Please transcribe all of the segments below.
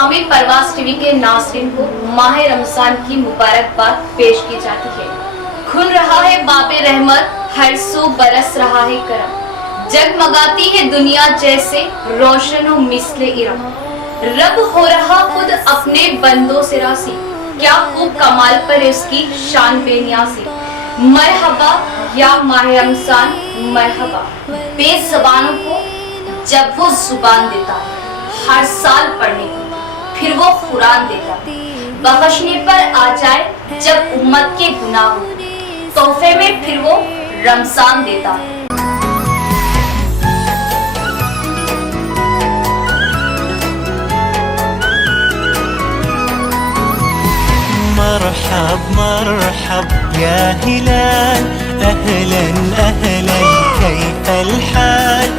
तमामी परवाज़ TV के नाज़रीन को माह रमजान की मुबारकबाद पेश की जाती है। खुल रहा है बाबे रहमत, हर सो बरस रहा है करम, जगमगाती है दुनिया जैसे रोशन व मिसले इरम। रब हो रहा खुद अपने बंदों से रासी, क्या खूब कमाल पर उसकी शान बेनियासी। मरहबा या माह रमजान मरहबा, बेज़बानों को जब वो जुबान देता है हर साल पढ़ने को, फिर वो कुरान देता है बख्शने पर आ जाए जब उम्मत के गुनाह हो, तोहफे में फिर वो रमजान देता है। मरहब मरहब या हिलाल, अहलन अहलन कैफल हाल,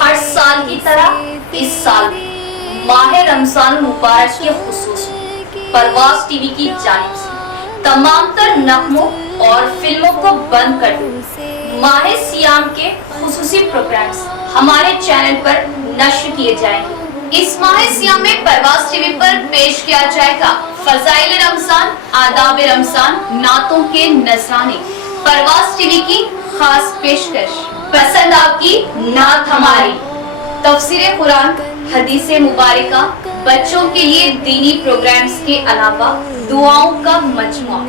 हर साल की तरह इस साल माह रमजान मुबारक के खुसूस परवाज़ टीवी की जानिब से तमाम तर नगमों और फिल्मों को बंद कर दो। माह सियाम के खुसूसी प्रोग्राम्स हमारे चैनल पर नश्र किए जाएंगे। इस माह सियाम में परवाज़ टीवी पर पेश किया जाएगा फज़ाइल रमजान, आदाब रमजान, नातों के नजराने। परवाज़ टीवी की खास पेशकश, पसंद आपकी नात हमारी, तफसीर कुरान, हदीसे मुबारका, बच्चों के लिए दीनी प्रोग्राम्स के अलावा दुआओं का मजमुआ,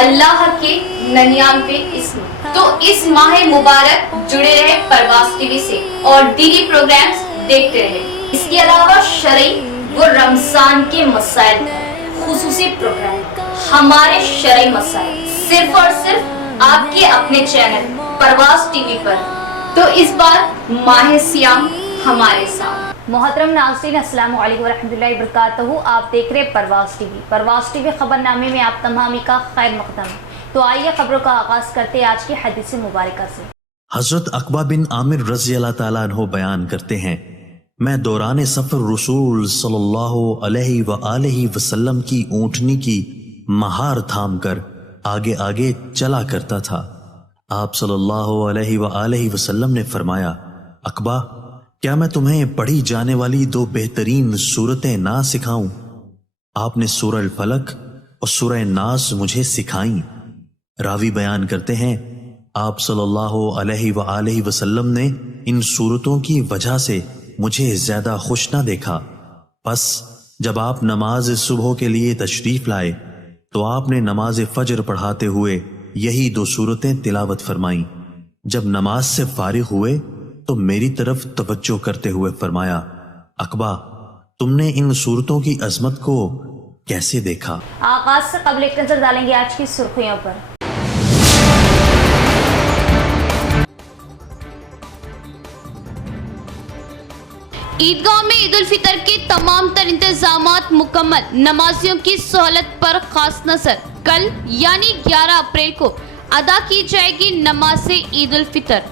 अल्लाह के 99 इस्म। तो इस माह मुबारक जुड़े रहे परवाज़ टीवी से और दीनी प्रोग्राम्स देखते रहे। इसके अलावा शरई व रमजान के मसाइल खुसूसी प्रोग्राम, हमारे शरई मसाइल सिर्फ और सिर्फ आपके अपने चैनल परवाज़ टीवी पर। तो इस बार माह सियाम हमारे साथ। मोहतरम नाज़रीन, अस्सलामु अलैकुम वरहमतुल्लाहि वबरकातुहू। आप देख रहे हैं परवाज़ टीवी। परवाज़ टीवी खबरनामे में आप तमामी का खैर मकदम। तो आइए खबरों का आगाज करते हैं आज की हदीस मुबारका से। हजरत अकबा बिन आमिर रज़ी अल्लाह ताला अन्हु बयान करते हैं, मैं दौरान सफ़र रसूल सल्लल्लाहु अलैहि वसल्लम की ऊँटनी की महार थाम कर आगे आगे चला करता था। आप सल्लल्लाहु अलैहि वसल्लम ने फरमाया, अकबा, क्या मैं तुम्हें पढ़ी जाने वाली दो बेहतरीन सूरतें ना सिखाऊं? आपने सूरह फलक और सूरह नास मुझे सिखाई। रावी बयान करते हैं, आप सल्लल्लाहु अलैहि वसल्लम ने इन सूरतों की वजह से मुझे ज्यादा खुश ना देखा। बस जब आप नमाज सुबह के लिए तशरीफ लाए तो आपने नमाज फजर पढ़ाते हुए यही दो सूरतें तिलावत फरमाई। जब नमाज से फारिग हुए तो मेरी तरफ तवज्जो करते हुए फरमाया, अकबा, तुमने इन सूरतों की अजमत को कैसे देखा? आगाज से कबल एक नजर डालेंगे आज की सुर्खियों पर। ईदगाह में ईद उल फितर के तमाम तर इंतजामात मुकम्मल, नमाजियों की सहूलत पर खास नजर। कल यानी 11 अप्रैल को अदा की जाएगी नमाज ईद उल फितर।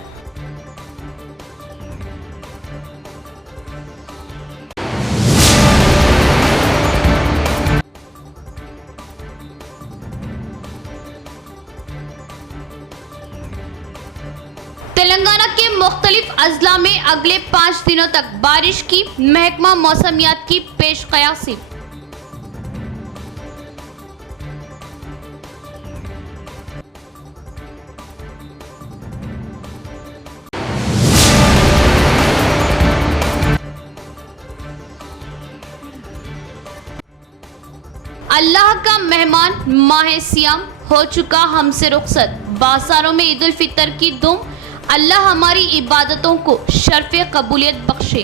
तेलंगाना के मुख्तलिफ अजला में अगले 5 दिनों तक बारिश की महकमा मौसमियात की पेश कयासी। अल्लाह का मेहमान माह सियाम हो चुका हमसे रुखसत, बाजारों में ईद उल फितर की धूम, अल्लाह हमारी इबादतों को शर्फ़े कबूलियत बख्शे।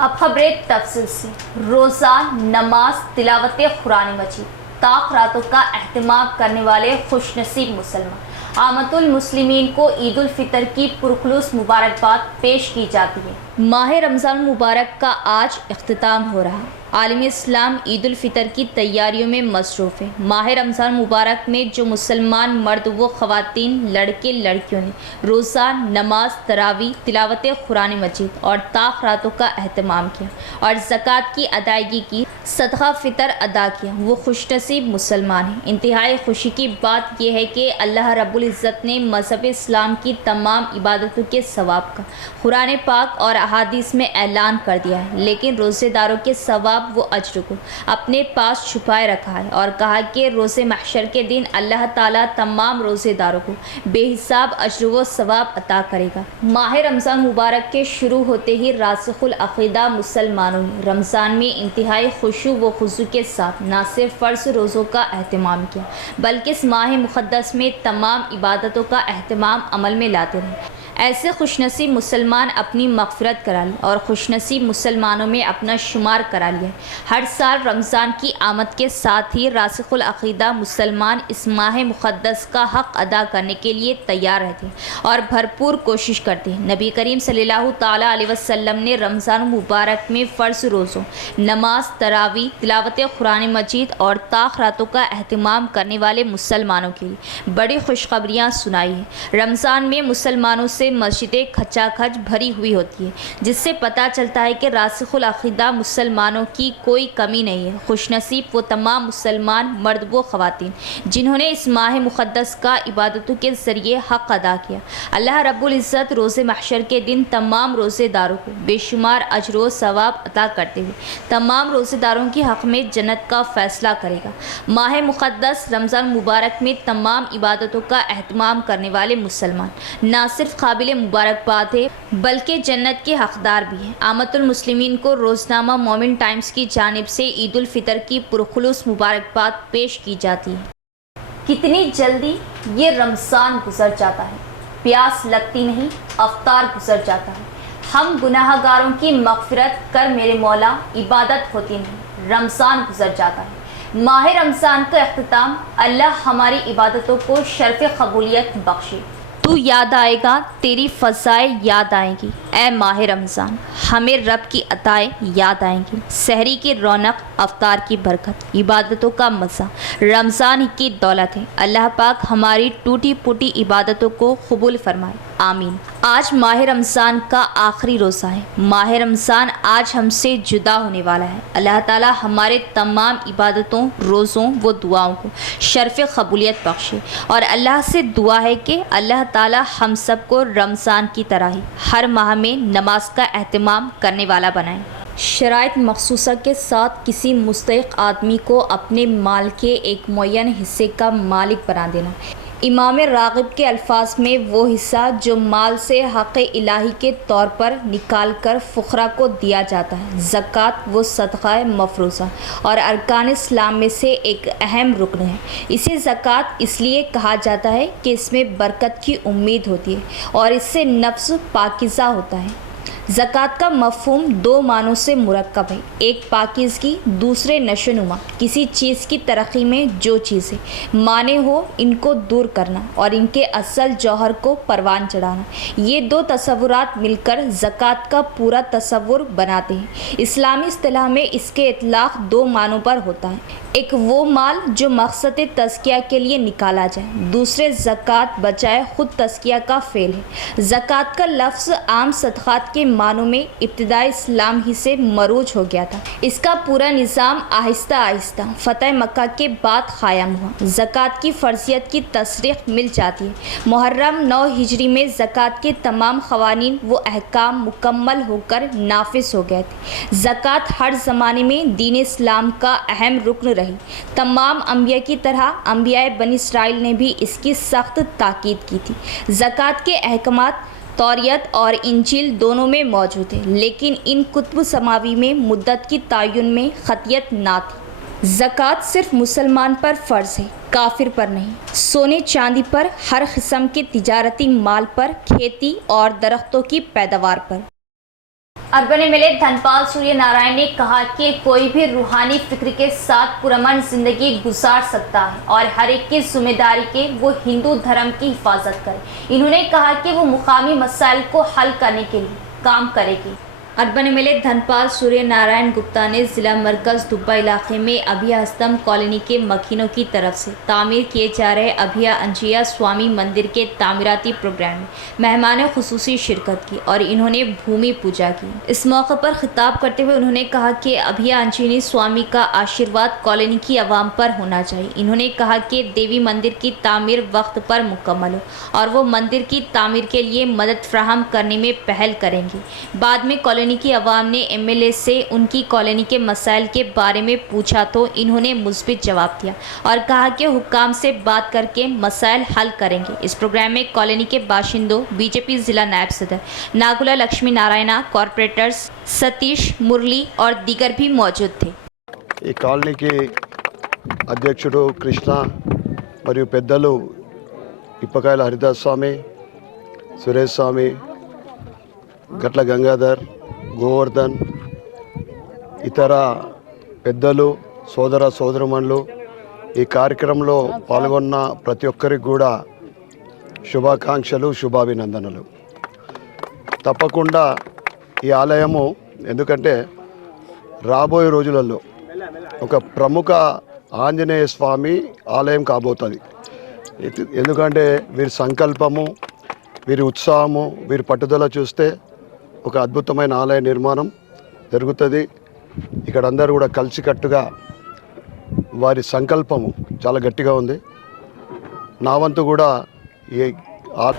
अब खबरें तफसील से। रोज़ा, नमाज, तिलावत कुरान मजीद, ताक रातों का एहतमाम करने वाले खुशनसीब मुसलमान आमतुल मुस्लिमीन को ईद उल फितर की पुरखुलूस मुबारकबाद पेश की जाती है। माह रमज़ान मुबारक का आज इख्तिताम हो रहा है। आलम इस्लाम ईद उल फितर की तैयारियों में मसरूफ़ है। माह रमज़ान मुबारक में जो मुसलमान मर्द व ख़वातीन, लड़के लड़कियों ने रोज़ा, नमाज, तरावी, तिलावत कुरान मजीद और ताक रातों का अहतमाम किया और ज़कात की अदायगी की, सदका फ़ितर अदा किया, वो खुशनसीब मुसलमान हैं। इंतहाई खुशी की बात यह है कि अल्लाह रब्बुल इज़्ज़त ने मज़हब इस्लाम की तमाम इबादतों के सवाब का कुरान पाक और अहादीस में ऐलान कर दिया है, लेकिन रोज़ेदारों के सवाब व अज्र को अपने पास छुपाए रखा है और कहा कि रोज़े महशर के दिन अल्लाह ताला तमाम रोज़ेदारों को बेहिसाब अज्र व सवाब अता करेगा। माह रमज़ान मुबारक के शुरू होते ही रासिखुल अक़ीदा मुसलमानों ने रमज़ान में इंतहाई खुशू व खुशू के साथ न सिर्फ फ़र्ज़ रोज़ों का अहतमाम किया, बल्कि इस माह मुक़द्दस में तमाम इबादतों का अहतमाम अमल में लाते रहे। ऐसे खुशनसीब मुसलमान अपनी मग़फ़िरत करा ली और खुशनसीब मुसलमानों में अपना शुमार करा लिया। हर साल रमज़ान की आमद के साथ ही रासिखुल अक़ीदा मुसलमान इस माह मुक़द्दस का हक़ अदा करने के लिए तैयार रहते और भरपूर कोशिश करते हैं। नबी करीम सल्लल्लाहु ताला अलैहि वसल्लम ने रमज़ान मुबारक में फ़र्ज़ रोज़ों, नमाज, तरावी, तिलावत कुरान मजीद और ताक रातों का अहतमाम करने वाले मुसलमानों के लिए बड़ी खुशखबरियाँ सुनाई हैं। रमज़ान में मुसलमानों से मस्जिदें खचाखच भरी हुई होती है, जिससे पता चलता है कि रासिखुल अक़ीदा मुसलमानों की कोई कमी नहीं है। खुशनसीब वो तमाम मुसलमान मर्द व ख़वातीन जिन्होंने इस माह मुक़द्दस का इबादतों के ज़रिए हक़ अदा किया। अल्लाह रब्बुल इज़्ज़त रोज़े महशर के दिन तमाम रोज़ेदारों को बेशुमार अज्र व सवाब अता करते हुए तमाम रोज़ेदारों के हक़ में जन्नत का फ़ैसला करेगा। माह मुक़द्दस रमज़ान मुबारक में तमाम इबादतों का अहतमाम करने वाले मुसलमान न सिर्फ काबिल मुबारकबाद है, बल्कि जन्नत के हकदार भी हैं। आमतुल मुस्लिमीन को रोज़नामा मोमिन टाइम्स की जानिब से ईद उल फितर की पुरखुलूस मुबारकबाद पेश की जाती है। कितनी जल्दी ये रमज़ान गुजर जाता है, प्यास लगती नहीं, अफ्तार गुजर जाता है। हम गुनाहगारों की मग़फ़िरत कर मेरे मौला, इबादत होती नहीं, रमज़ान गुजर जाता है। माह रमज़ान का अख्तिताम, अल्लाह हमारी इबादतों को शर्फ़ क़बूलियत बख्शे। तू याद आएगा, तेरी फ़ज़ाएँ याद आएंगी। ए माह रमज़ान, हमें रब की अताएँ याद आएंगी। सहरी की रौनक, अफ्तार की बरकत, इबादतों का मज़ा रमज़ान की दौलत है। अल्लाह पाक हमारी टूटी फूटी इबादतों को कबूल फरमाए, आमीन। आज माह रमज़ान का आखिरी रोज़ा है। माह रमज़ान आज हमसे जुदा होने वाला है। अल्लाह ताला हमारे तमाम इबादतों, रोज़ों व दुआओं को शर्फ़ क़बूलियत बख्शे और अल्लाह से दुआ है कि अल्लाह ताला हम सब को रमज़ान की तरह ही हर माह में नमाज का एहतमाम करने वाला बनाए। शराइत मखसूसा के साथ किसी मुस्तहिक़ आदमी को अपने माल के एक मुअय्यन हिस्से का मालिक बना देना। इमाम राग़िब के अल्फाज में वो हिस्सा जो माल से हक़ इलाही के तौर पर निकाल कर फ़ुक़रा को दिया जाता है। ज़कात वो सदक़ा मफ़रूज़ा और अरकान इस्लाम में से एक अहम रुकन है। इसे ज़कात इसलिए कहा जाता है कि इसमें बरकत की उम्मीद होती है और इससे नफ्स पाकीज़ा होता है। ज़कात का मफ़हूम दो मानों से मुरक्कब है, एक पाकीज़गी, दूसरे नशोनुमा। किसी चीज़ की तरक्की में जो चीज़ें माने हो इनको दूर करना और इनके असल जौहर को परवान चढ़ाना, ये दो तसव्वुरात मिलकर ज़कात का पूरा तसव्वुर बनाते हैं। इस्लामी इस्तिलाह में इसके इतलाक़ दो मानों पर होता है, एक वो माल जो मकसद तज़किया के लिए निकाला जाए, दूसरे ज़कात बचाए ख़ुद तज़किया का फ़ेल है। ज़कात का लफ्ज़ आम सदक़ात के मानों में इब्तिदाई इस्लाम ही से मरूज हो गया था। इसका पूरा निज़ाम आहिस्ता आहिस्ता फ़तह मक्का के बाद क़ायम हुआ। ज़कात की फ़र्ज़ियत की तसरीह मिल जाती है। मुहर्रम 9 हिजरी में ज़कात के तमाम क़वानीन व अहकाम मुकम्मल होकर नाफिज हो गए थे। ज़कात हर ज़माने में दीन इस्लाम का अहम रुकन रही। तमाम अम्बिया की तरह अम्बियाए बनी इसराइल ने भी इसकी सख्त ताकीद की थी। ज़कात के अहकामात तौरियत और इंजील दोनों में मौजूद है, लेकिन इन कुतुब समावी में मुद्दत की तयन में ख़तियत ना थी। ज़कात सिर्फ मुसलमान पर फ़र्ज़ है, काफिर पर नहीं। सोने चांदी पर, हर किस्म के तिजारती माल पर, खेती और दरख्तों की पैदावार पर। अरबन एमएलए धनपाल सूर्य नारायण ने कहा कि कोई भी रूहानी फिक्र के साथ पुरअमन ज़िंदगी गुजार सकता है और हर एक की जिम्मेदारी के वो हिंदू धर्म की हिफाजत करे। इन्होंने कहा कि वो मुकामी मसाइल को हल करने के लिए काम करेगी। अर्बन एमएलए धनपाल सूर्य नारायण गुप्ता ने जिला मरकज दुब्बा इलाके में अभिया स्तंभ कॉलोनी के मकीनों की तरफ से तामीर किए जा रहे अभिया अंजिया स्वामी मंदिर के तामीराती प्रोग्राम में मेहमान खुसूसी शिरकत की और इन्होंने भूमि पूजा की। इस मौके पर खिताब करते हुए उन्होंने कहा कि अभिया अंजनी स्वामी का आशीर्वाद कॉलोनी की आवाम पर होना चाहिए। इन्होंने कहा कि देवी मंदिर की तामीर वक्त पर मुकम्मल हो और वो मंदिर की तामीर के लिए मदद फराहम करने में पहल करेंगे। बाद में कॉलोनी की आवाम ने एमएलए से उनकी कॉलोनी के मसाइल के बारे में पूछा तो इन्होंने मुस्बित जवाब दिया और कहा कि हुक्काम से बात करके मसाइल हल करेंगे। इस प्रोग्राम में कॉलोनी के बाशिंदों, बीजेपी जिला नायब सदर नागुला लक्ष्मी नारायणा, कॉरपोरेटर्स सतीश, मुरली और दीगर भी मौजूद थे। ఈ కాలనీకి అధ్యక్షుడు కృష్ణ మరియు పెద్దలు ఇప్పకాయల హరిదాస్ స్వామి, సురేష్ స్వామి, గట్ల గంగాధర్, గోవర్ధన్, ఇతర పెద్దలు, సోదర సోదరుమణులు ఈ కార్యక్రమంలో పాల్గొన్న ప్రతి ఒక్కరికి కూడా శుభాకాంక్షలు, శుభాభినందనలు. తప్పకుండా ఈ ఆలయము ఎందుకంటే రాబోయే రోజులలో ఒక ప్రముఖ ఆంజనేయ స్వామి ఆలయం కాబోతుంది. ఎందుకంటే వీరి సంకల్పము, వీరి ఉత్సాహము, వీరి పట్టుదల చూస్తే ఒక అద్భుతమైన ఆలయ నిర్మాణం జరుగుతుంది. ఇక్కడ అందరూ కూడా కలిసికట్టుగా వారి సంకల్పము చాలా గట్టిగా ఉంది. నా వంతు కూడా ఈ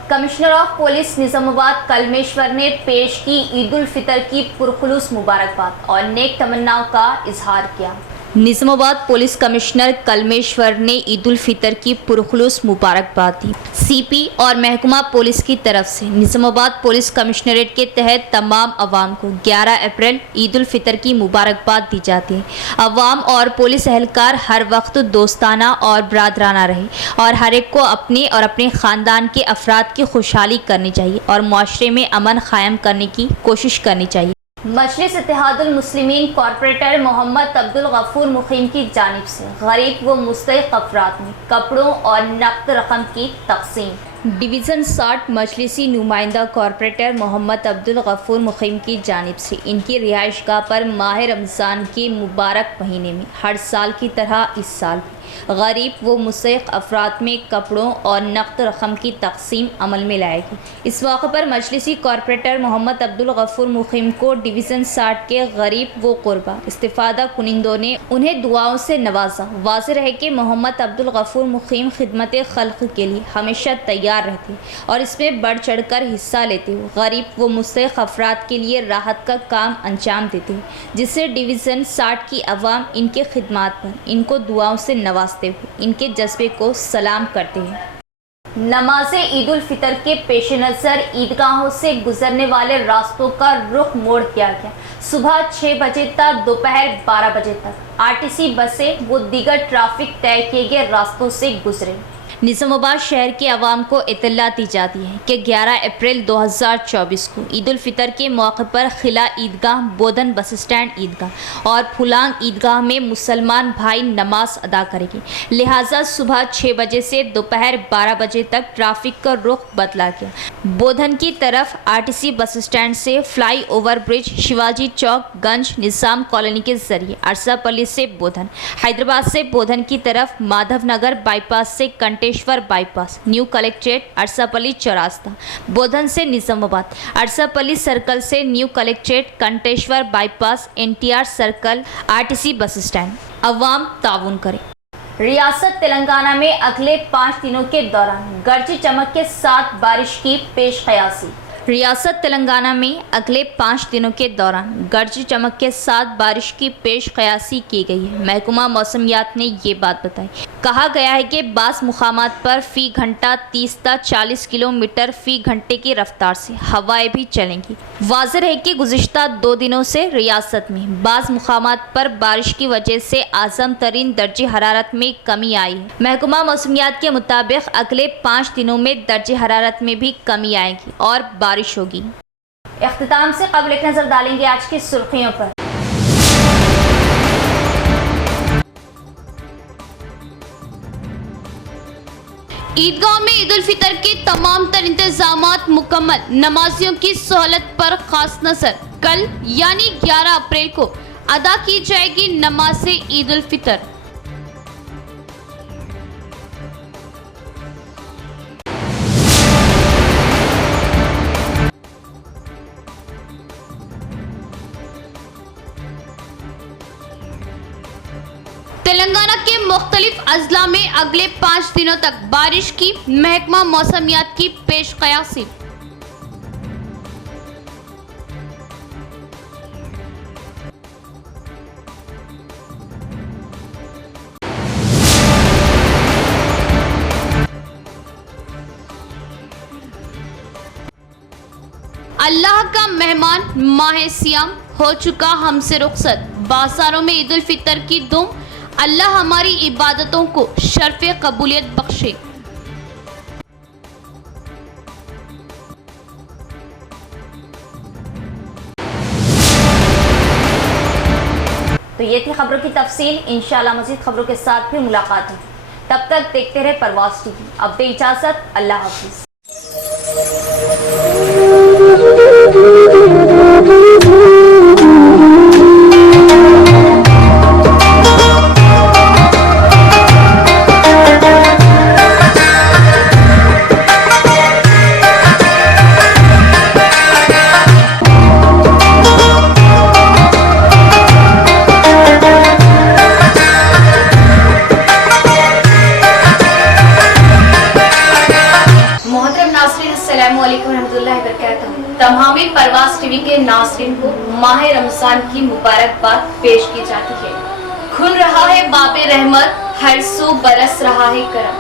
commissioner of police Nizamabad Kalmeshwar ने पेश की ईद उल फितर की पुरखुलूस मुबारकबाद और नेक तमन्नाओं का इजहार किया। निजामाबाद पुलिस कमिश्नर कलमेश्वर ने ईद उल फितर की पुरखुलूस मुबारकबाद दी। सीपी और महकमा पुलिस की तरफ से निजामाबाद पुलिस कमिश्नरेट के तहत तमाम अवाम को 11 अप्रैल ईद उल फितर की मुबारकबाद दी जाती है। अवाम और पुलिस एहलकार हर वक्त दोस्ताना और बरादराना रहे और हर एक को अपने और अपने ख़ानदान के अफराद की खुशहाली करनी चाहिए और माशरे में अमन कायम करने की कोशिश करनी चाहिए। मजलिस इत्तेहादुल मुस्लिमीन कॉरपोरेटर मोहम्मद अब्दुल गफूर मुकीम की जानिब से गरीब व मुस्तहिक अफराद में कपड़ों और नकद रकम की तकसीम। डिवीज़न 60 मजलिसी नुमाइंदा कॉरपोरेटर मोहम्मद अब्दुल गफूर मुकीम की जानिब से इनकी रिहाइशगाह पर माह रमज़ान के मुबारक महीने में हर साल की तरह इस साल भी गरीब व मुस्तहिक अफराद में कपड़ों और नकद रकम की तकसीम अमल में लाएगी। इस मौके पर मजलिसी कॉरपोरेटर मोहम्मद अब्दुल गफूर मुकीम को डिवीज़न 60 के गरीब व कुर्बा इस्तिफादा कुनिंदों ने उन्हें दुआओं से नवाजा। वाज़ेह रहे कि मोहम्मद अब्दुल गफूर मुकीम खिदमत खल्क़ के लिए हमेशा तैयार रहते और इसमें बढ़ चढ़ कर हिस्सा लेते हुए गरीब व मुस्तहिक अफराद के लिए राहत का काम अंजाम देते हैं, जिससे डिवीज़न 60 की आवाम इनके खिदमात पर इनको दुआओं से नवाजते हुए इनके जज्बे को सलाम करते हैं। नमाज ईद उल फितर के पेश नज़र ईदगाहों से गुजरने वाले रास्तों का रुख मोड़ दिया गया। सुबह 6 बजे तक दोपहर 12 बजे तक आरटीसी बसें व दीगर ट्रैफिक तय किए गए रास्तों से गुजरे। निजामाबाद शहर के आवाम को इत्तला दी जाती है कि 11 अप्रैल 2024 को ईद उल फितर के मौके पर खिला ईदगाह, बोधन बस स्टैंड ईदगाह और फुलांग ईदगाह में मुसलमान भाई नमाज अदा करेंगे। लिहाजा सुबह 6 बजे से दोपहर 12 बजे तक ट्रैफिक का रुख बदला गया। बोधन की तरफ आरटीसी बस स्टैंड से फ्लाई ओवर ब्रिज, शिवाजी चौक, गंज, निज़ाम कॉलोनी के जरिए अरसापल्ली से बोधन, हैदराबाद से बोधन की तरफ माधव नगर बाईपास से Kanteshwar bypass, new collectorate, Arsapalli चौरास्ता, बोधन से निजामाबाद, अरसापल्ली सर्कल से new collectorate, Kanteshwar bypass, NTR circle, RTC bus stand. अवाम ताउन करें। रियासत तेलंगाना में अगले 5 दिनों के दौरान गरज चमक के साथ बारिश की पेश कयासी। रियासत तेलंगाना में अगले 5 दिनों के दौरान गरज चमक के साथ बारिश की पेश कयासी की गई है। महकमा मौसमियात ने ये बात बताई। कहा गया है कि बाज़ मुकामात पर फ़ी घंटा 30 से 40 किलोमीटर फ़ी घंटे की रफ्तार से हवाएं भी चलेंगी। वाज़ेह है कि गुज़िश्ता 2 दिनों से रियासत में बाज़ मुकामात पर बारिश की वजह से आज़म तरीन दर्जे हरारत में कमी आई है। महकमा मौसमियात के मुताबिक अगले 5 दिनों में दर्जे हरारत में भी कमी आएगी और बारिश होगी। इख्तिताम से कबल एक नज़र डालेंगे आज की सुर्खियों पर। ईदगाह में ईद उल फितर के तमाम तर इंतजामात मुकम्मल, नमाजियों की सहूलत पर खास नजर। कल यानी 11 अप्रैल को अदा की जाएगी नमाज ईद उल फितर। तेलंगाना के मुख्तलिफ अजला में अगले 5 दिनों तक बारिश की महकमा मौसमियात की पेश कयासी। अल्लाह का मेहमान माह सियाम हो चुका हमसे रुखसत, बाजारों में ईद उल फितर की धूम, अल्लाह हमारी इबादतों को शर्फ़े कबूलियत बख्शे। तो ये थी खबरों की तफसील। इंशाल्लाह मज़ीद खबरों के साथ फिर मुलाकात होगी। तब तक देखते रहे परवाज़ टीवी। अब दे इजाज़त, अल्लाह हाफिज़। तमाम परवाज़ टीवी के नाज़रीन को माह रमजान की मुबारकबाद पेश की जाती है। खुल रहा है बाबे रहमत, हर सू बरस रहा है करम,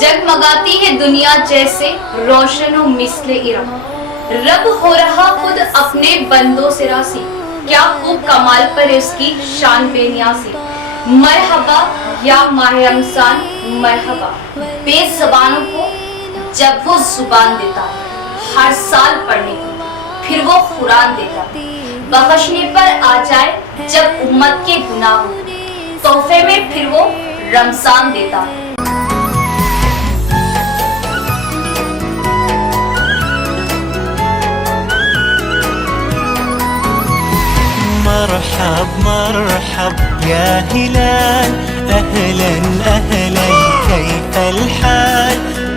जगमगाती है दुनिया जैसे रोशन व मिस्ले इरम। रब हो रहा खुद अपने बंदों से रासी, क्या खूब कमाल पर इसकी शान बेनियाज़ी। मरहबा या माह रमजान मरहबा, बेज़बानों को जब वो जुबान देता है हर साल पढ़ने को, फिर वो कुरान देता, बख्शने पर आ जाए जब उम्मत के गुनाह, तोहफे में फिर वो रमजान देता। मरहब मरहब या हिलाल, अहलन अहलन कैफल हाल,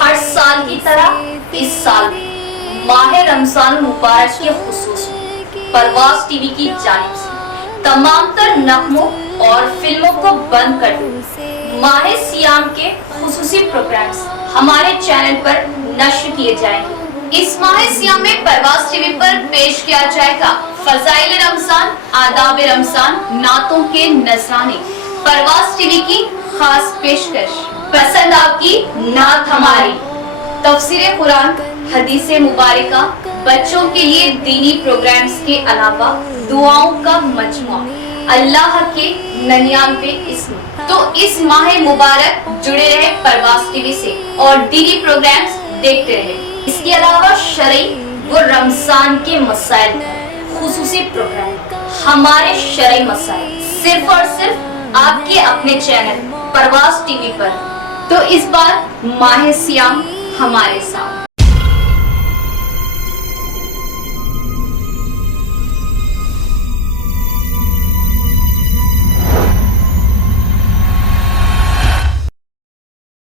हर साल की तरह इस साल माह रमजान मुबारक के खुसूस परवाज़ टीवी की जानिब से तमाम तर नगमों और फिल्मों को बंद कर दो माह सियाम के खुसूसी प्रोग्राम्स हमारे चैनल पर नश्र किए जाएंगे। इस माह सियाम में परवाज़ टीवी पर पेश किया जाएगा फज़ाइल रमजान, आदाब रमजान, नातों के नजराने। परवाज़ टीवी की खास पेशकश, पसंद आपकी नात हमारी, तफसीर कुरान, हदीस मुबारका, बच्चों के लिए दीनी प्रोग्राम्स के अलावा दुआओं का मजमुआ, अल्लाह के 99 इस्म। तो इस माह मुबारक जुड़े रहे परवाज़ टीवी से और दीनी प्रोग्राम्स देखते रहे। इसके अलावा शरई व रमजान के मसाइल खुसूसी प्रोग्राम, हमारे शरई मसाइल सिर्फ और सिर्फ आपके अपने चैनल परवाज़ टीवी पर। तो इस बार माह सियाम हमारे साथ।